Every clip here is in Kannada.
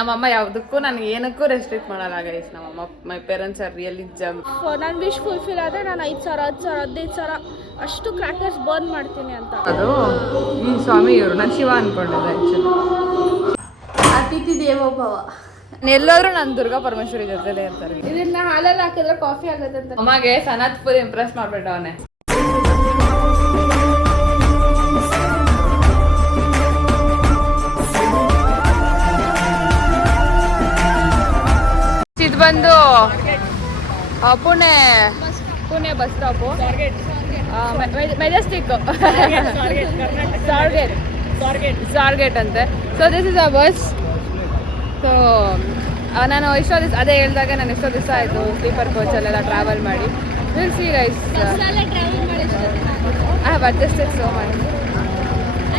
ನಮ್ಮಮ್ಮ ಯಾವುದಕ್ಕೂ ನನಗೆ ಏನಕ್ಕೂ ರೆಸ್ಟ್ರಿಕ್ಟ್ ಮಾಡಲ್ಲ ಗೈಸ್. ನಮ್ಮಮ್ಮ my parents are really jump. ನನ್ನ ವಿಶ್ ಫುಲ್ಫಿಲ್ ಆದರೆ ನಾನು 5,000 10,000 15,000 ಅಷ್ಟು ಕ್ರ್ಯಾಕರ್ಸ್ ಬರ್ನ್ ಮಾಡ್ತೀನಿ ಅಂತ. ಅದು ಈ ಸ್ವಾಮಿ ಇವರು ನಾನು ಶಿವ ಅನ್ಕೊಂಡಿದ್ದೆ ಆ್ಯಕ್ಚುಲಿ. ಅತಿಥಿ ದೇವೋಭವ. ಎಲ್ಲಾದ್ರೂ ನಾನು ದುರ್ಗಾ ಪರಮೇಶ್ವರಿ ಜೊತೆಲೇ ಇರ್ತಾರೆ. ಇದನ್ನ ಹಾಲಲ್ಲಿ ಹಾಕಿದ್ರೆ ಕಾಫಿ ಆಗುತ್ತೆ ಅಂತ. ಅಮ್ಮಗೆ ಸನತ್ ಫುಲ್ ಇಂಪ್ರೆಸ್ ಮಾಡ್ಬಿಟ್ಟವನೆ. ಇದು ಬಂದು ಪುಣೆ ಬಸ್ ಸ್ಟಾಪು, ಮೆಜೆಸ್ಟಿಕ್ ಸಾರ್ಗೇಟ್ ಅಂತೆ. So this is a bus. So ನಾನು ಎಷ್ಟೋ ದಿವಸ ಅದೇ ಹೇಳಿದಾಗ ನಾನು ಎಷ್ಟೋ ದಿವಸ ಆಯಿತು ಸ್ಲೀಪರ್ ಕೋಚಲ್ಲೆಲ್ಲ ಟ್ರಾವೆಲ್ ಮಾಡಿ. Will see guys. I have adjusted so much. I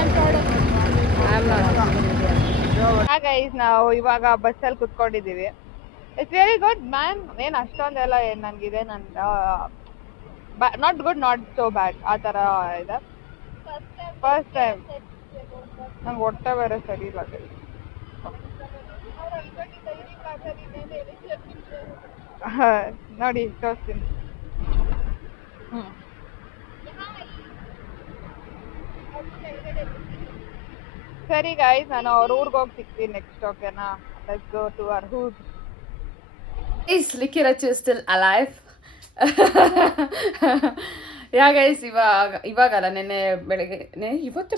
am not guys. ನಾವು ಇವಾಗ ಬಸ್ಸಲ್ಲಿ ಕುತ್ಕೊಂಡಿದ್ದೀವಿ. It's very good man. ಏನು ಅಷ್ಟೊಂದೆಲ್ಲ ಏನು ನನಗಿದೆ not good not so bad ಆ ಥರ ಇದೆ. ಫಸ್ಟ್ ಟೈಮ್ ನಂಗೆ ಹೊಟ್ಟೆ ಬೇರೆ ಸರಿ ಇಲ್ಲ. ನೋಡಿ ತೋರಿಸ್ತೀನಿ. ಸರಿ ಗೈಸ್, ನಾನು ಅವ್ರ ಊರಿಗೆ ಹೋಗಿ ಸಿಗ್ತೀನಿ ನೆಕ್ಸ್ಟ್. ಓಕೆನಾ? ಲೆಟ್ಸ್ ಗೋ ಟು ಅವರ್ ಊರ್. Is Licky Rachu still alive? Yeah guys, ಇವಾಗಲ್ಲ ನೆನ್ನೆ ಬೆಳಗ್ಗೆ ಇವತ್ತು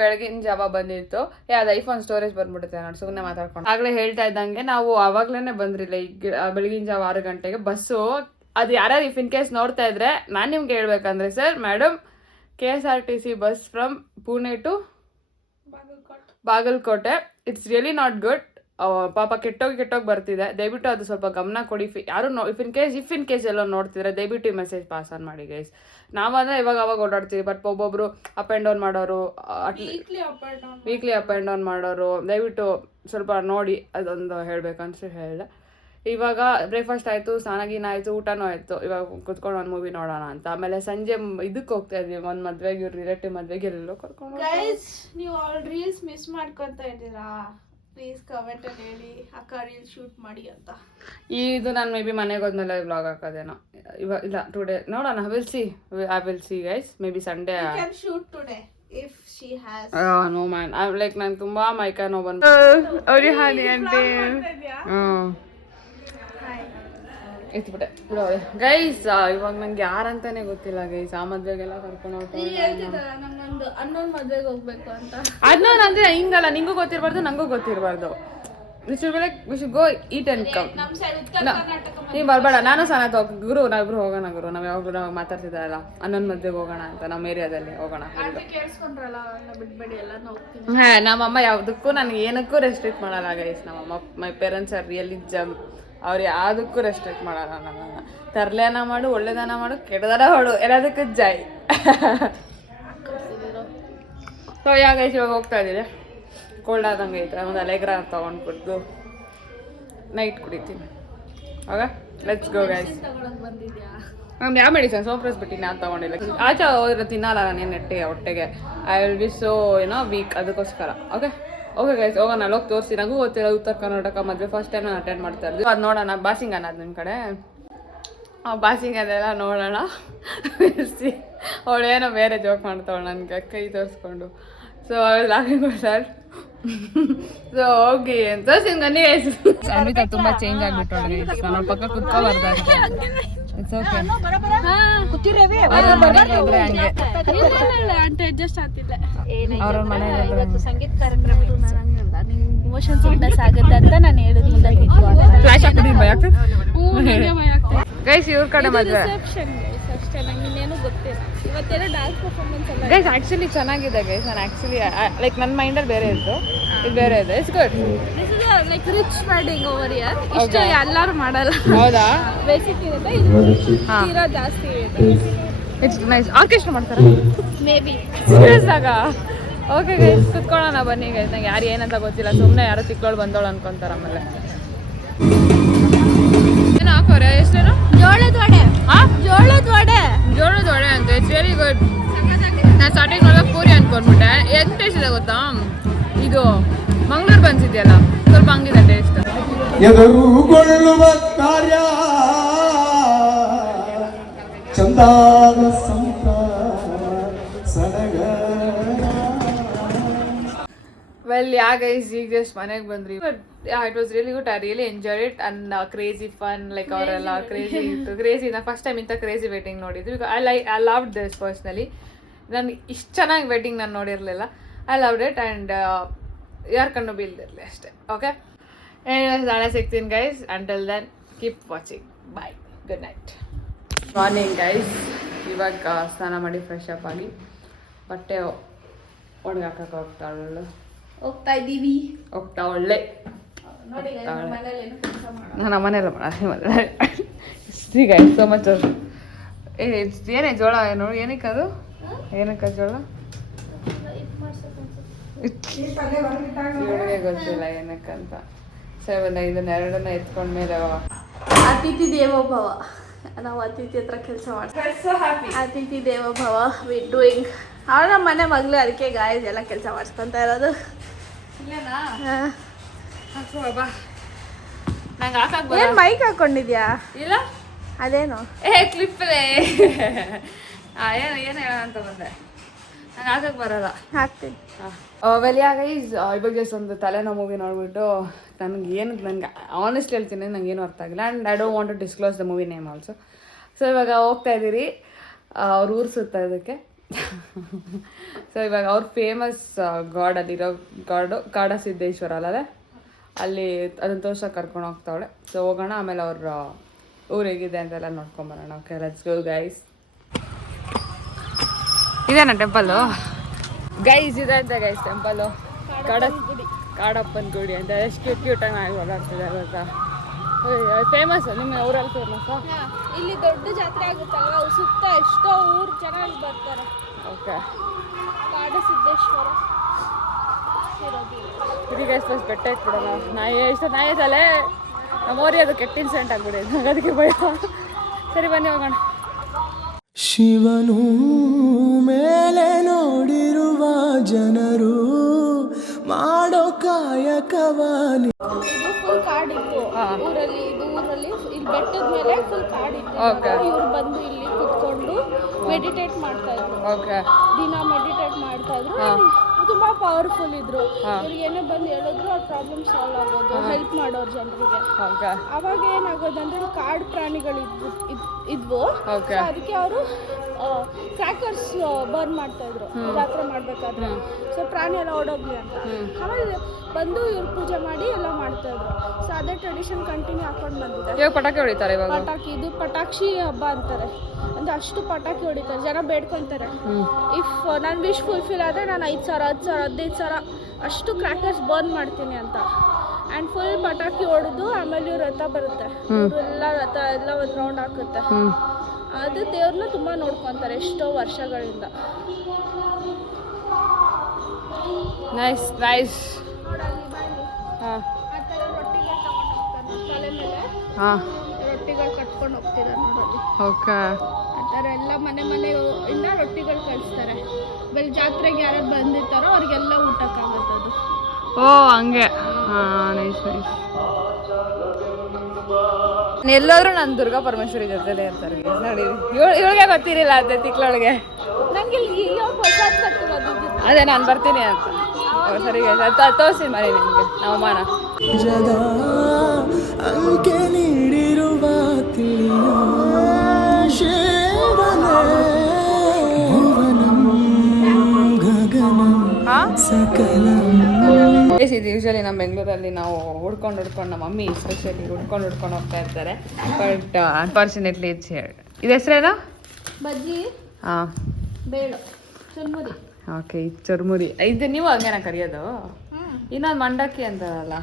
ಬೆಳಗಿನ ಜಾವ ಬಂದಿತ್ತು. ಅದು ಐಫೋನ್ ಸ್ಟೋರೇಜ್ ಬಂದ್ಬಿಡುತ್ತೆ ನೋಡಿ, ಸುಮ್ಮನೆ ಮಾತಾಡ್ಕೊಂಡು. ಆಗಲೇ ಹೇಳ್ತಾ ಇದ್ದಂಗೆ ನಾವು ಆವಾಗ್ಲೇ ಬಂದ್ರಿಲ್ಲ. ಈಗ ಬೆಳಗಿನ ಜಾವ 6 ಗಂಟೆಗೆ ಬಸ್ಸು. ಅದು ಯಾರ್ಯಾರು ಇಫ್ ಇನ್ ಕೇಸ್ ನೋಡ್ತಾ ಇದ್ರೆ ನಾನು ನಿಮ್ಗೆ ಹೇಳ್ಬೇಕಂದ್ರೆ, sir madam, KSRTC bus from Pune to Bagalkote, it's really not good. ಪಾಪ ಕೆಟ್ಟೋಗಿ ಬರ್ತಿದೆ. ದಯವಿಟ್ಟು ಅದು ಸ್ವಲ್ಪ ಗಮನ ಕೊಡಿ. ಯಾರು ಇಫ್ ಇನ್ ಕೇಸ್ ಎಲ್ಲ ನೋಡ್ತಿದ್ರೆ ದಯವಿಟ್ಟು ಈ ಮೆಸೇಜ್ ಪಾಸ್ ಆನ್ ಮಾಡಿ ಗೈಸ್. ನಾವಂದ್ರೆ ಇವಾಗ ಅವಾಗ ಓಡಾಡ್ತೀವಿ, ಬಟ್ ಒಬ್ಬೊಬ್ರು ಅಪ್ ಆ್ಯಂಡ್ ಡೌನ್ ಮಾಡೋರು, ವೀಕ್ಲಿ ಅಪ್ ಆ್ಯಂಡ್ ಡೌನ್ ಮಾಡೋರು, ದಯವಿಟ್ಟು ಸ್ವಲ್ಪ ನೋಡಿ. ಅದೊಂದು ಹೇಳ್ಬೇಕನ್ಸು ಹೇಳಿದೆ. ಇವಾಗ ಬ್ರೇಕ್ಫಾಸ್ಟ್ ಆಯಿತು, ಸ್ನಾನ ಆಯಿತು, ಊಟನೂ ಆಯಿತು. ಇವಾಗ ಕುತ್ಕೊಂಡು ಒಂದು ಮೂವಿ ನೋಡೋಣ ಅಂತ. ಆಮೇಲೆ ಸಂಜೆ ಇದಕ್ಕೆ ಹೋಗ್ತಾ ಇದ್ವಿ, ಒಂದು ಮದುವೆಗೆ, ರಿಲೇಟಿವ್ ಮದುವೆಗೆ ಎಲ್ಲೋ ಕರ್ಕೊಂಡು. ನೀವು ರೀಲ್ಸ್ ಮಿಸ್ ಮಾಡ್ಕೊತ ಇದ್ದೀರಾ? ಪ್ಲೀಸ್ ಕಮೆಂಟ್ ಅಲ್ಲಿ ಹೇಳಿ ಅಕ್ಕ ರೀಲ್ ಶೂಟ್ ಮಾಡಿ ಅಂತ. ಇದು ನಾನು ಮೇ ಬಿ ಮನೆಗೆ ಹೋದ್ಮೇಲೆ ವ್ಲಾಗ್ ಹಾಕೋದೇನೋ. ಇವಾಗ ಇಲ್ಲ, ಟುಡೇ ನೋಡೋಣ. I will see guys. Maybe Sunday shoot today if she has. No man, I like ನಂಗೆ ತುಂಬಾ ಮೈಕೈ ನೋವು ಬಂತು. ಅವ್ರಿ ಹಾನಿ ಆಂಟಿ ಎತ್ಬಿಟ್ಟೆ ಗೈಸ್. ಇವಾಗ ನಂಗೆ ಯಾರಂತಾನೆ ಗೊತ್ತಿಲ್ಲ ಗೈಸ್. ಆ ಮದ್ವೆಗೆಲ್ಲ ಕರ್ಕೊಂಡು ನಂಗೊಂದು ಅನ್ನೊಂದು ಮದ್ವೆಗೆ ಹೋಗ್ಬೇಕು ಅಂತ. ಅನ್ನೋನ್ ಅಂದ್ರೆ ಹಿಂಗಲ್ಲ, ನಿಂಗೂ ಗೊತ್ತಿರಬಾರ್ದು ನಂಗೂ ಗೊತ್ತಿರಬಾರ್ದು. We should go eat and come. ನೀವ್ ಬರ್ಬೇಡ, ನಾನು ಸನತ್ ಗುರು, ನಾವಿಬ್ರು ಹೋಗೋಣ ಗುರು. ನಾವ್ ಯಾವಾಗ್ಲೂ ನಾವು ಮಾತಾಡ್ತಿದ್ದಾರಲ್ಲ ಅನ್ನೊಂದು ಮದ್ವೆಗೆ ಹೋಗೋಣ ಅಂತ, ನಮ್ಮ ಏರಿಯಾದಲ್ಲಿ ಹೋಗೋಣ. ಹಾ, ನಮ್ಮಮ್ಮ ಯಾವುದಕ್ಕೂ ನನಗೆ ಏನಕ್ಕೂ ರೆಸ್ಟ್ರಿಕ್ಟ್ ಮಾಡಲ್ಲ ಗೈಸ್. ನಮ್ಮಮ್ಮ my parents are really jump. ಅವ್ರು ಯಾವುದಕ್ಕೂ ರೆಸ್ಟ್ರಿಕ್ಟ್ ಮಾಡಲ್ಲ ನಮ್ಮನ್ನ. ತರ್ಲೇನ ಮಾಡು, ಒಳ್ಳೆದನ ಮಾಡು, ಕೆಟ್ಟದನ ಮಾಡು, ಎಲ್ಲದಕ್ಕೂ ಜೈ. ಸೊ ಗೈಸ್, ಇವಾಗ ಹೋಗ್ತಾ ಇದ್ದೀರಿ. ಕೋಲ್ಡ್ ಆದಂಗೆ ಐತೆ. ಒಂದು ಅಲೆಗ್ರಾ ತೊಗೊಂಡ್ಬಿಟ್ಟು ನೈಟ್ ಕುಡಿತೀನಿ. ಆಗ ಲೆಟ್ಸ್ ಗೋ ಗೈಸ್. ನಾನು ಯಾವ ಮೆಡಿಸನ್ ಸೋಪ್ರಸ್ ಬಿಟ್ಟಿನಿ, ಅದು ತೊಗೊಂಡಿಲ್ಲ. ಆಚೆ ಹೋದ್ರೆ ತಿನ್ನಲ್ಲ ನಾನು ಹೊಟ್ಟೆಗೆ. I will be so weak, ಅದಕ್ಕೋಸ್ಕರ. ಓಕೆ ಗೈಸ್, ಹೋಗೋಣ. ಅಲ್ಲಿ ಹೋಗಿ ತೋರಿಸಿ. ನನಗೂ ಗೊತ್ತಿಲ್ಲ ಉತ್ತರ ಕರ್ನಾಟಕ ಮದುವೆ ಫಸ್ಟ್ ಟೈಮ್ ನಾನು ಅಟೆಂಡ್ ಮಾಡ್ತಾ ಇದ್ದೆ. ಅದು ನೋಡೋಣ. ಬಾಸಿಂಗ್ ಅನ್ನೋದು ನಿಮ್ಮ ಕಡೆ ಬಾಸಿಂಗ್ ಅದೆಲ್ಲ ನೋಡೋಣ. ಅವಳೇನೋ ಬೇರೆ ಜೋಕ್ ಮಾಡ್ತಾವಳು ನನಗೆ ಕೈ ತೋರಿಸ್ಕೊಂಡು. So laughing sir. ಸೊ ಹೋಗಿ ತೋರಿಸಿ ನನಗೆ ಅನ್ವಿತಾ ತುಂಬ ಚೇಂಜ್ ಆಗ್ಬಿಟ್ಟವ್ರಿ. ನಾನು ಪಕ್ಕ ಕುತ್ಕೋಬಾರ್ದಾಗುತ್ತೆ. It's okay. ಅವ್ರ ಮನೆಯಲ್ಲಿ ಸಂಗೀತ ಕಾರ್ಯಕ್ರಮ ಇಮೋಷನ್ಸ್ ಇಂಪ್ರೆಸ್ ಆಗುತ್ತೆ ಅಂತ ನಾನು ಹೇಳಿದ್ರಿಂದ ಫ್ಲಾಶ್ ಹಾಕಿದ್ದೀನಿ. ಭಯ ಆಗ್ತದೆ ಗೈಸ್. ಇವ್ರ ಕಡೆ ಮದುವೆ ಅಷ್ಟೇ, ನಂಗೆ ಇನ್ನೇನು ಗೊತ್ತಿಲ್ಲ. ಇವತ್ತೇನೋ ಡಾನ್ಸ್ ಪರ್ಫಾರ್ಮೆನ್ಸ್ ಅಲ್ಲ ಗೈಸ್. ಆ್ಯಕ್ಚುಲಿ ಚೆನ್ನಾಗಿದೆ ಗೈಸ್. ನಾನು ಆ್ಯಕ್ಚುಲಿ ಲೈಕ್ ನನ್ನ ಮೈಂಡಲ್ಲಿ ಬೇರೆ ಇತ್ತು, ಇದು ಬೇರೆ ಇದೆ. It's good. This is like rich wedding over here. ಇಷ್ಟು ಎಲ್ಲರೂ ಮಾಡಲ್ಲ. ಹೌದಾ? ಬೇಸಿಕ್ ಇರುತ್ತೆ, ಇದು ಜಾಸ್ತಿ ಇದೆ. It's nice. ಆರ್ಕೆಸ್ಟ್ರಾ ಮಾಡ್ತಾರೆ ಮೇ ಬಿ. ಸೀರಿಯಸ್ ಆಗ? ಓಕೆ ಗೈಸ್, ಕುತ್ಕೊಳ್ಳೋಣ ಬನ್ನಿ ಗೈಸ್. ನಂಗೆ ಯಾರು ಏನಂತ ಗೊತ್ತಿಲ್ಲ, ಸುಮ್ಮನೆ ಯಾರೋ ಚಿಕ್ಕವಳು ಬಂದವಳು ಅನ್ಕೊಂತಾರೆ. ಆಮೇಲೆ ಏನು ಹಾಕೋರೆ? ಎಷ್ಟೇನು? ಜೋಳದ ವಡೆ. ಜೋಳದ ವಡೆ ಅಂತ. It's very good. ನಾನು ಸ್ಟಾರ್ಟಿಂಗ್ ನೋಡಿದಾಗ ಪೂರಿ ಅನ್ಕೊಂಡ್ಬಿಟ್ಟೆ. ಎಷ್ಟು ಟೇಸ್ಟ್ ಇದೆ ಗೊತ್ತಾ? ಇದು ಮಂಗ್ಳೂರು ಬನ್ಸಿದ್ಯಲ್ಲ ಸ್ವಲ್ಪ ಹಂಗಿದೆ ಟೇಸ್ಟ್. ಎದುರುಗೊಳ್ಳುವ ಕಾರ್ಯ ಚಂದಾದ ಸಂತ ಸಡಗ. Well, yeah, guys, ಈಗ ಜಸ್ಟ್ ಮನೆಗೆ ಬಂದ್ರಿ. But yeah, it was really good. I really enjoyed it and crazy fun. Like ಅವರೆಲ್ಲ crazy ಇತ್ತು. Crazy ನಾ ಫಸ್ಟ್ ಟೈಮ್ ಇಂಥ crazy wedding ನೋಡಿದ್ವಿ. I loved this personally. ನಾನು ಇಷ್ಟು ಚೆನ್ನಾಗಿ ವೆಡ್ಡಿಂಗ್ ನಾನು ನೋಡಿರಲಿಲ್ಲ. I loved it and ಯಾರ ಕಣ್ಣು ಬೀಳ್ದಿರಲಿ ಅಷ್ಟೇ. ಓಕೆ, anyways, ನಾಳೆ ಸಿಗ್ತೀನಿ guys. Until then, keep watching. Bye. Good night. Morning guys. ಇವಾಗ ಸ್ನಾನ ಮಾಡಿ ಫ್ರೆಶ್ ಅಪ್ ಆಗಿ ಬಟ್ಟೆ ಒಣಗಾಕಕ್ಕೆ ಹೋಗ್ತಾ ಇದ್ದೀವಿ. ಹೋಗ್ತಾ ಒಳ್ಳೆ ನೋಡಿ ನಾನು ಮನೆಯಲ್ಲ ಈಗ ಸೋ ಮಚ್. ಏನೇ ಜೋಳ ನೋಡಿ ಏನಕ್ಕೆ ಅದು ಏನಕ್ಕೆ ಜೋಳ ಇವಳಿಗೆ ಗೊತ್ತಿಲ್ಲ ಏನಕ್ಕಂತ. ಇದನ್ನ ಎರಡನ್ನ ಎತ್ಕೊಂಡ್ಮೇಲೆ ಅತಿಥಿ ದೇವೋಭವ. ನಾವು ಅತಿಥಿ ಹತ್ರ ಕೆಲಸ ಮಾಡ್ತೀವಿ. ಅತಿಥಿ ದೇವೋಭವ ವಿ ಡೂಯಿಂಗ್. ಅವಳು ನಮ್ಮ ಮನೆ ಮಗಳು, ಅದಕ್ಕೆ ಗಾಯಸ್ ಎಲ್ಲ ಕೆಲಸ ಮಾಡಿಸ್ಕೊಂತ ಇರೋದು. ಏನ್ ಮೈಕ್ ಹಾಕೊಂಡಿದ್ಯಾ? ಇಲ್ಲ ಅದೇನು ಕ್ಲಿಪ್ಪೇ ಏನು ಏನು ಹೇಳ ಅಂತ ಬಂದೆ. ನಂಗೆ ಹಾಕಕ್ಕೆ ಬರಲ್ಲ. ಹಾಕ್ತೀನಿ. ಗೈಸ್, ಇವಾಗ ಜಸ್ಟ್ ಒಂದು ತಲೆನೋವು ಮೂವಿ ನೋಡ್ಬಿಟ್ಟು ನನಗೆ ಆನೆಸ್ಟ್ಲಿ ಹೇಳ್ತೀನಿ, ನಂಗೆ ಏನು ಅರ್ಥ ಆಗಿಲ್ಲ. And I don't want to disclose the movie name also. So ಇವಾಗ ಹೋಗ್ತಾ ಇದ್ದೀರಿ ಅವ್ರ ಊರು ಸುತ್ತೋದಕ್ಕೆ. ಸೊ ಇವಾಗ ಅವ್ರ ಫೇಮಸ್ ಗಾಡ್ ಅಲ್ಲಿರೋ ಕಾಡ ಸಿದ್ದೇಶ್ವರ ಅಲ್ಲದೆ ಅಲ್ಲಿ ಅದನ್ನು ತೋರ್ಸೋಕೆ ಕರ್ಕೊಂಡು ಹೋಗ್ತಾವಳೆ. ಸೊ ಹೋಗೋಣ, ಆಮೇಲೆ ಅವ್ರ ಊರು ಹೇಗಿದೆ ಅಂತೆಲ್ಲ ನೋಡ್ಕೊಂಬರೋಣ. Okay, let's go guys. ಇದೇನಾ ಟೆಂಪಲ್ಲು ಗೈಸ್? ಇದೆ ಅಂತ ಗೈಸ್ ಟೆಂಪಲ್ಲು, ಕಾಡಪ್ಪನ ಗುಡಿ ಅಂತ. ಎಷ್ಟು ಕ್ಯೂಟಾಗಿ ಮಾಡಿ ಓಡಾಡ್ತಿದೆ ಗೊತ್ತಾ. ಫೇಮಸ್ ನಿಮ್ಮ ಊರಲ್ಲಿ ಫೇಮಸ್ಸಾ? ಇಲ್ಲಿ ದೊಡ್ಡ ಜಾತ್ರೆ ಆಗುತ್ತಲ್ವ, ಸುತ್ತ ಎಷ್ಟೋ ಊರು ಜನ ಇಲ್ಲಿ ಬರ್ತಾರೆ. ಓಕೆ, ಕಾಡ ಸಿದ್ದೇಶ್ವರ ಇದೀಗ ಫಸ್ಟ್ ಬೆಟ್ಟ ಇಟ್ಬಿಡೋಣ. ನಾಯಿ ಐತಲ್ಲೇ ನಮ್ಮೋರಿ, ಅದು ಕೆಟ್ಟ ಇನ್ಸಿಡೆಂಟ್ ಆಗ್ಬಿಡಿದೆ, ಅದಕ್ಕೆ ಭಯ. ಸರಿ ಬನ್ನಿ ಹೋಗೋಣ. ಶಿವನು ಮೇಲೆ ನೋಡಿರುವ ಜನರು ಮಾಡೋ ಕಾಯಕವಾನಿ. ಇದು ಫುಲ್ ಕಾಡಿತ್ತು ಊರಲ್ಲಿ. ಇಲ್ಲಿ ಬೆಟ್ಟದ ಮೇಲೆ ಫುಲ್ ಕಾಡಿತ್ತು. ಇವ್ರು ಬಂದು ಇಲ್ಲಿ ಕುತ್ಕೊಂಡು ಮೆಡಿಟೇಟ್ ಮಾಡ್ತಾ ಇದ್ರು. ದಿನ ಮೆಡಿಟೇಟ್ ಮಾಡ್ತಾ ಇದ್ರು. ತುಂಬಾ ಪವರ್ಫುಲ್ ಇದ್ರು. ಇವ್ರಿಗೆ ಏನೋ ಬಂದು ಹೇಳಿದ್ರು ಆ ಪ್ರಾಬ್ಲಮ್ ಸಾಲ್ವ್ ಆಗೋದು, ಹೆಲ್ಪ್ ಮಾಡೋರು ಜನರಿಗೆ. ಅವಾಗ ಏನಾಗೋದಂದ್ರೆ ಕಾಡು ಪ್ರಾಣಿಗಳು ಇದ್ವು. ಅದಕ್ಕೆ ಅವರು ಕ್ರ್ಯಾಕರ್ಸ್ ಬರ್ನ್ ಮಾಡ್ತಾ ಇದ್ರು ಜಾತ್ರೆ ಮಾಡ್ಬೇಕಾದ್ರೆ. ಸೊ ಪ್ರಾಣಿ ಎಲ್ಲ ಓಡೋಗ್ಲಿ ಅಂತ. ಆಮೇಲೆ ಬಂದು ಇವ್ರು ಪೂಜೆ ಮಾಡಿ ಎಲ್ಲ ಮಾಡ್ತಾ ಇದ್ರು. ಸೊ ಅದೇ ಟ್ರೆಡಿಷನ್ ಕಂಟಿನ್ಯೂ ಹಾಕೊಂಡು ಬಂದಿದೆ. ಪಟಾಕಿ ಹೊಡಿತಾರೆ ಇವಾಗ. ಇದು ಪಟಾಕ್ಷಿ ಹಬ್ಬ ಅಂತಾರೆ. ಅಂದ್ರೆ ಅಷ್ಟು ಪಟಾಕಿ ಹೊಡಿತಾರೆ, ಜನ ಬೇಡ್ಕೊಂತಾರೆ. ಇಫ್ ನನ್ನ ವಿಶ್ ಫುಲ್ಫಿಲ್ ಆದರೆ ನಾನು 5,000, 10,000, 15,000 ಅಷ್ಟು ಕ್ರ್ಯಾಕರ್ಸ್ ಬರ್ನ್ ಮಾಡ್ತೀನಿ ಅಂತ. ಆ್ಯಂಡ್ ಫುಲ್ ಪಟಾಕಿ ಹೊಡೆದು ಆಮೇಲೆ ಇವ್ರ ರಥ ಬರುತ್ತೆ. ಇವರೆಲ್ಲ ರಥ ಎಲ್ಲ ಒಂದು ರೌಂಡ್ ಹಾಕುತ್ತೆ. ಅದು ದೇವ್ರನ್ನ ತುಂಬ ನೋಡ್ಕೊತಾರೆ ಎಷ್ಟೋ ವರ್ಷಗಳಿಂದ. Nice nice. ರೊಟ್ಟಿಗಳು ಕಟ್ಕೊಂಡು ಹೋಗ್ತಿದ್ದಾರೆ ನೋಡೋದು. ಓಕೆ, ಆ ಥರ ಎಲ್ಲ ಮನೆಯಿಂದ ರೊಟ್ಟಿಗಳು ಕಳಿಸ್ತಾರೆ. ಬೆಲ್ ಜಾತ್ರೆಗೆ ಯಾರು ಬಂದಿರ್ತಾರೋ ಅವ್ರಿಗೆಲ್ಲ ಊಟಕ್ಕಾಗುತ್ತೆ ಅದು. ಓ ಹಂಗೆ. Nice nice. ಎಲ್ಲಾದ್ರೂ ನಾನು ದುರ್ಗಾ ಪರಮೇಶ್ವರಿ ಜೊತೆಲೇ ಇರ್ತಾರೆ ನೋಡಿ. ಇವಳಿಗೆ ಗೊತ್ತಿರಲಿಲ್ಲ ಅದೇ ತಿಕ್ಳೊಳಗೆ. ನಂಗೆ ಅದೇ ನಾನು ಬರ್ತೀನಿ ಅಂತ. ಸರಿ ತೋರಿಸಿ ಮರಿ ನಿಮಗೆ ನಾವು ಮಾನ ಅಂಕೆ ನೀಡಿರುವ ಇದು ಯೂಶಲಿ ನಮ್ಮ ಬೆಂಗಳೂರಲ್ಲಿ ನಾವು ಹುಡ್ಕೊಂಡು ನಮ್ಮ ಮಮ್ಮಿ ಎಸ್ಪೆಷಲಿ ಹುಡ್ಕೊಂಡು ಹೋಗ್ತಾ ಇರ್ತಾರೆ. But unfortunately it's here. ಇದು ಹೆಸರೇನಾ? ಬಜ್ಜಿ. ಹಾಂ, ಬೇಳು, ಚುರ್ಮುರಿ. ಓಕೆ, ಚುರ್ಮುರಿ. ಇದು ನೀವು ಹಂಗೇನ ಕರಿಯೋದು? ಇನ್ನೊಂದು ಮಂಡಕ್ಕಿ ಅಂತಾರಲ್ಲ,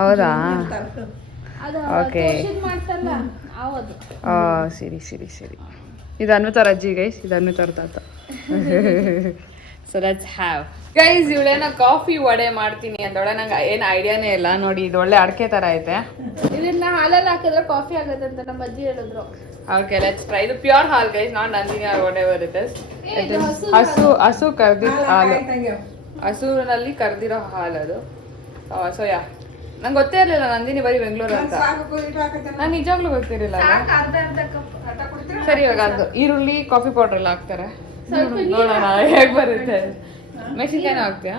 ಹೌದಾ? ಓಕೆ, ಸರಿ ಸರಿ ಸರಿ. ಇದು ಅನ್ವಿತಾರ ಅಜ್ಜಿ ಗೈಸ್, ಇದು ಅನ್ವಿತಾರ ತಾತ. So let's have guys. ಇವಳೇನೋ ಕಾಫಿ ವಡೆ ಮಾಡ್ತೀನಿ ಅಂದೊಳೆ. ನಂಗೆ ಏನು ಐಡಿಯಾನೇ ಇಲ್ಲ ನೋಡಿ. ಇದು ಒಳ್ಳೆ ಅಡಕೆ ಥರ ಐತೆ. ಇದನ್ನ ಹಾಲಲ್ಲಿ ಹಾಕಿದ್ರೆ ಕಾಫಿ ಆಗುತ್ತೆ ಅಂತ ನಮ್ಮ ಅಜ್ಜಿ ಹೇಳಿದ್ರು. Okay, let's try. ಇದು ಪ್ಯೂರ್ ಹಾಲ್ guys, not Nandini or whatever it is. ಹಸು ಕರ್ದಿದ್ದು ಹಾಲು. ಹಸೂರಿನಲ್ಲಿ ಕರೆದಿರೋ ಹಾಲು ಅದು. ಸೊ ಯಾ ನಂಗೆ ಗೊತ್ತೇ ಇರಲಿಲ್ಲ ನಂದಿನಿ ಬರೀ ಬೆಂಗಳೂರು ಅಂತ. ನಾನು ನಿಜವಾಗ್ಲೂ ಗೊತ್ತಿರಲಿಲ್ಲ. ಸರಿ, ಇವಾಗ ಅದು ಈರುಳ್ಳಿ ಕಾಫಿ ಪೌಡರ್ ಎಲ್ಲ ಹಾಕ್ತಾರೆ. ನೋಡೋಣ ಹೇಗೆ ಬರುತ್ತೆ. ಮೆಣಸಿನ್ಕಾಯಿನೂ ಹಾಕ್ತೀಯಾ?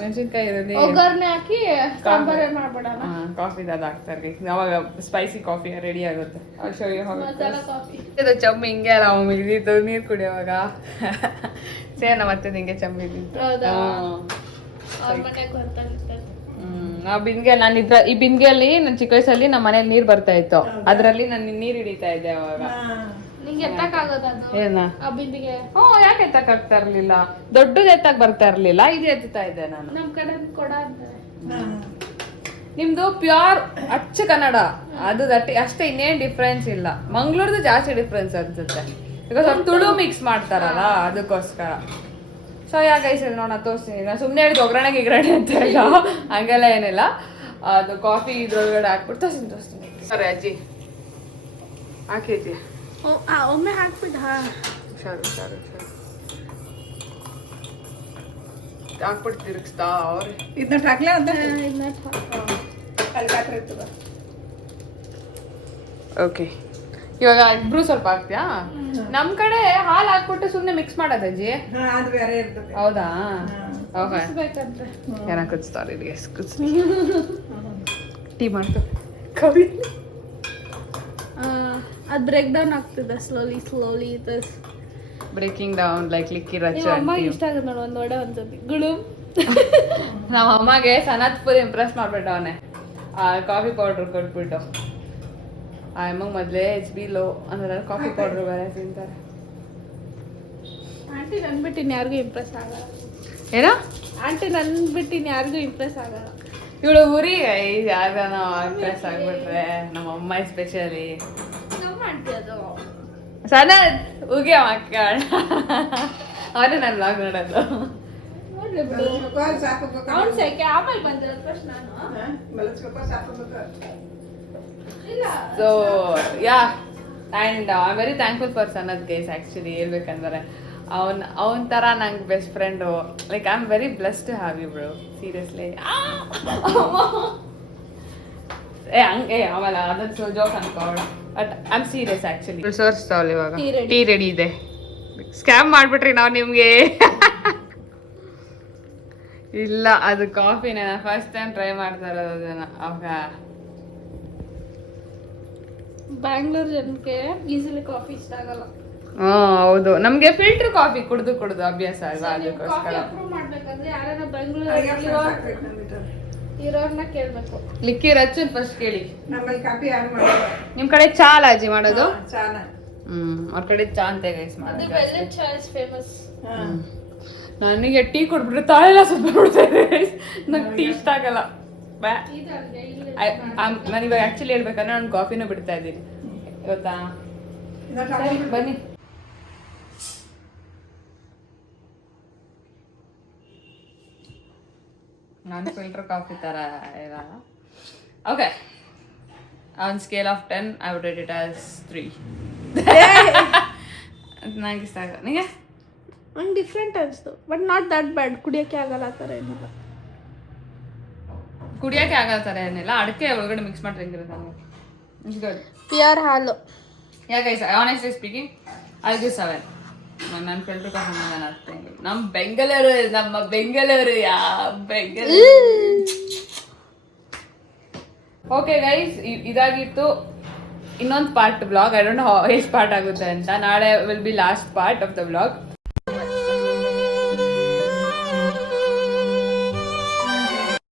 ಮೆಣಸಿನ್ಕಾಯಿ ಈರುಳ್ಳಿ ಒಗ್ಗರಣೆ ಹಾಕಿ ಸಾಂಬಾರ್ ಮಾಡ್ಬಿಡೋಣ. ಕಾಫಿ ಅದು ಹಾಕ್ತಾರೆ. ಅವಾಗ ಸ್ಪೈಸಿ ಕಾಫಿ ರೆಡಿ ಆಗುತ್ತೆ. ಮಸಾಲಾ ಕಾಫಿ. ಇದು ಚಮ್ಮಿ ಹಿಂಗೆ ಅಲ್ಲ ಮಿಗಿದಿತ್ತು ನೀರು ಕುಡಿಯೋವಾಗ. ಸೇನ ಮತ್ತೆ ನಿಂಗೆ ಚಮ್ಮಿ ಇದ್ದಿತ್ತು. ಅವ್ರ ಮನೆಗೆ ಗೊತ್ತಾಗುತ್ತೆ. ನಾವು ಬಿಂದಿಗೆ ಈ ಬಿಂದಿಗೆಯಲ್ಲಿ ನನ್ನ ಚಿಕ್ಕ ವಯಸ್ಸಲ್ಲಿ ನಮ್ಮ ಮನೇಲಿ ನೀರ್ ಬರ್ತಾ ಇತ್ತು. ಅದ್ರಲ್ಲಿ ನಾನು ನೀರ್ ಹಿಡಿತಾ ಇದ್ದೆ ಅವಾಗ. ನಿಂಗೆ ಎತ್ತಕ್ಕಾಗೋದು ಏನ ಆ ಬಿಂದಿಗೆ? ಯಾಕೆ ಎತ್ತಕ್ ಆಗ್ತಾ ಇರ್ಲಿಲ್ಲ? ದೊಡ್ಡದು ಎತ್ತಕ್ ಬರ್ತಾ ಇರ್ಲಿಲ್ಲ, ಇದು ಎತ್ತುತ್ತಾ ಇದ್ದೆ ನಾನು. ನಮ್ ಕಡೆ ಕೊಡ ಅಂತಾರೆ. ನಿಮ್ದು ಪ್ಯೂರ್ ಅಚ್ಚ ಕನ್ನಡ ಅದು ಅಷ್ಟೇ, ಇನ್ನೇನ್ ಡಿಫ್ರೆನ್ಸ್ ಇಲ್ಲ. ಮಂಗ್ಳೂರ್ದು ಜಾಸ್ತಿ ಡಿಫ್ರೆನ್ಸ್ ಅನ್ಸುತ್ತೆ, ಬಿಕಾಸ್ ಅವ್ರು ತುಳು ಮಿಕ್ಸ್ ಮಾಡ್ತಾರಲ್ಲ ಅದಕ್ಕೋಸ್ಕರ. ಸೊ ಗೈಸ್ ನೋಡೋಣ ತೋರಿಸ್ತೀನಿ. ನಾನು ಸುಮ್ಮನೆ ಹೇಳಿದ್ದು ಒಗ್ಗರಣೆ ಗಿಗ್ರಣೆ ಅಂತ ಇಲ್ಲ, ಹಂಗೆಲ್ಲ ಏನಿಲ್ಲ. ಅದು ಕಾಫಿ ಇದ್ರೊಳಗಡೆ ಹಾಕ್ಬಿಟ್ಟು ತೋರಿಸ್ತೀನಿ. ಸರಿ ಅಜ್ಜಿ ಹಾಕೈತಿ. ಒಮ್ಮೆ ಹಾಕ್ಬಿಟ್ಟು ಸರಿ ಹಾಕ್ಬಿಟ್ಟು ತಿರುಗಿಸ್ತಾ ಅವ್ರೆ. ಇದನ್ನ ಹಾಕ್ಲಾ ಅಂತ ಓಕೆ, ಇವಾಗ ಇಬ್ರು ಸ್ವಲ್ಪ ಹಾಕ್ತೀಯಾ? ನಮ್ ಕಡೆ ಹಾಲು ಹಾಕ್ಬಿಟ್ಟು ಸುಮ್ನೆ ಮಿಕ್ಸ್ ಮಾಡೋದು ಅಜ್ಜಿ. ಅದು ಬೇರೆ ಇರ್ತದೆ. ಹೌದಾ? ಓಕೆ, ಬೇಕಂದ್ರೆ ಏನ ಕುದಿಸ್ತಾರೆ ಇಲ್ಲಿ. ಟೀ ಮಾಡ್ತು ಕವಿ. ಅದು ಬ್ರೇಕ್ ಡೌನ್ ಆಗ್ತಿದೆ slowly. Breaking down like Licky Racha. ಅಮ್ಮಗೆ ಇಷ್ಟ ಆಗುತ್ತೆ ನೋಡು, ಒಂದು ವಡೆ ಒಂದ್ಸತಿ ಗುಳು. ನಮ್ಮ ಅಮ್ಮಗೆ ಸನತ್ ಫುಲ್ ಇಂಪ್ರೆಸ್ ಮಾಡ್ಬಿಟ್ಟು ಅವನೇ ಕಾಫಿ ಪೌಡ್ರ್ ಕೊಟ್ಬಿಟ್ಟು. ಆ ಅಮ್ಮಗೆ ಮೊದಲೇ HB ಲೋ ಅಂದ್ರೆ ಕಾಫಿ ಪೌಡ್ರ್ ಬೇರೆ ತಿಂತಾರೆ. ಆಂಟಿ ನನ್ಬಿಟ್ಟು ಇನ್ಯಾರಿಗೂ ಇಂಪ್ರೆಸ್ ಆಗಲ್ಲ. ಏನೋ ಆಂಟಿ ನನ್ಬಿಟ್ಟು ಇನ್ಯಾರಿಗೂ ಇಂಪ್ರೆಸ್ ಆಗಲ್ಲ. ಇವಳು ಊರಿಗೆ ಯಾರನ ಇಂಪ್ರೆಸ್ ಆಗ್ಬಿಟ್ರೆ ನಮ್ಮ ಅಮ್ಮ ಎಸ್ಪೆಷಲಿ. ನಮ್ಮ ಆಂಟಿ ಅದು ಸನತ್ ಉಗಿ ಮಕ್ಕಳ ಅವರೇ ನನ್ನ ಬ್ಲಾಗ್ ನೋಡೋದು. ಅವ್ನು ಸೆಕೆ ಆಮೇಲೆ ಬಂದಿರೋದು ಫಸ್ಟ್ ನಾನು. So yeah and I very thankful for Sanath guys. Actually ಹೇಳ್ಬೇಕಂದ್ರೆ ಅವನ ಥರ ನಂಗೆ best friend. Like I am very blessed to have you bro, seriously. ಹಂಗೆ ಆಮೇಲೆ ಅದಕ್ಕೆ ಜೋಕ್ ಅನ್ಕೋಣ, but I am serious actually. ತೋರಿಸ್ತಾವಲ್ಲ ಇವಾಗ ಟೀ ರೆಡಿ ಇದೆ. ಸ್ಕ್ಯಾಮ್ ಮಾಡಿಬಿಟ್ರಿ ನಾವು ನಿಮಗೆ. ಇಲ್ಲ, ಅದು ಕಾಫಿನೇ. ನಾನು ಫಸ್ಟ್ ಟೈಮ್ ಟ್ರೈ ಮಾಡ್ತಾ ಇರೋದು ಅದನ್ನ. ಅವಾಗ ಬ್ಯಾಂಗ್ಳೂರ್ ಜನಕ್ಕೆ ಈಸಿಲಿ ಕಾಫಿ ಇಷ್ಟ ಆಗಲ್ಲ. ಹೌದು, ನಮ್ಗೆ ಫಿಲ್ಟರ್ ಕಾಫಿ ಕುಡ್ದು ಅಭ್ಯಾಸ ಅಲ್ವಾ, ಅದಕ್ಕೋಸ್ಕರ. ಅಪ್ರೂವ್ ಮಾಡ್ಬೇಕಂದ್ರೆ ಯಾರನ್ನ ಬೆಂಗಳೂರಲ್ಲಿ ಇರೋರ್ನ ಕೇಳ್ಬೇಕು. ಲಿಕ್ಕಿ ರಚ್ಚನ್ ಫಸ್ಟ್ ಕೇಳಿ. ನಮ್ಮಲ್ಲಿ ಕಾಫಿ ಯಾರು ಮಾಡೋದು? ನಿಮ್ ಕಡೆ ಚಾ ಅಲ್ಲ ಅಜ್ಜಿ ಮಾಡೋದು? ಚಾನ. ಅವ್ರ ಕಡೆ ಚಾ ಅಂತ ಗೈಸ್ ಅದು ಮಾಡೋದು. ಬೆಲ್ಲದ ಚಾ ಇಸ್ ಫೇಮಸ್. ನನಗೆ ಟೀ ಕೊಟ್ಬಿಟ್ರೆ ತಾಳೆಲ್ಲ ಸ್ವಲ್ಪ ಬಿಡ್ತೇನೆ. ನಂಗೆ ಟೀ ಇಷ್ಟ ಆಗಲ್ಲ. ನಾನು ಇವಾಗ ಆಕ್ಚುಲಿ ಹೇಳ್ಬೇಕಂದ್ರೆ ನಾನು ಕಾಫಿನೂ ಬಿಡ್ತಾ ಇದ್ದೀನಿ ಇವತ್ತಾ. ಬನ್ನಿ ನಾನು ಫಿಲ್ಟರ್ ಕಾಫಿ ಥರ ಇಲ್ಲ. Okay, on scale of 10 I would rate it as 3. ನಂಗೆ ಇಷ್ಟ ಆಗಲ್ಲ. ನಿಮಗೆ? ನಂಗೆ ಡಿಫ್ರೆಂಟ್ ಅನಿಸ್ತು, ಬಟ್ ನಾಟ್ ದಟ್ ಬ್ಯಾಡ್. ಕುಡಿಯೋಕ್ಕೆ ಆಗಲ್ಲ ಆ ಥರ ಏನಿಲ್ಲ. ಕುಡಿಯೋಕ್ಕೆ ಆಗಲ್ಲ ಥರ ಏನಿಲ್ಲ. ಅಡಿಕೆ ಒಳಗಡೆ ಮಿಕ್ಸ್ ಮಾಡಿ ಹೆಂಗಿರುತ್ತೆ ನನಗೆ ಇಟ್ಸ್ ಗುಡ್. ಪ್ಯೂರ್ ಹಾಲು. ಯಾ guys, honestly speaking I give 7. ನನ್ನ ಫಿಲ್ಟರ್ ಕಾಫಿ ನಾನು ಅರ್ಥಂಗೆ. ನಮ್ಮ ಬೆಂಗಳೂರು ಯಾ ಬೆಂಗಳೂರು. ಓಕೆ ಗೈಸ್, ಇದಾಗಿತ್ತು ಇನ್ನೊಂದು part blog. I don't know ಎಷ್ಟು ಪಾರ್ಟ್ ಆಗುತ್ತೆ ಅಂತ. ನಾಳೆ will be last part of the blog.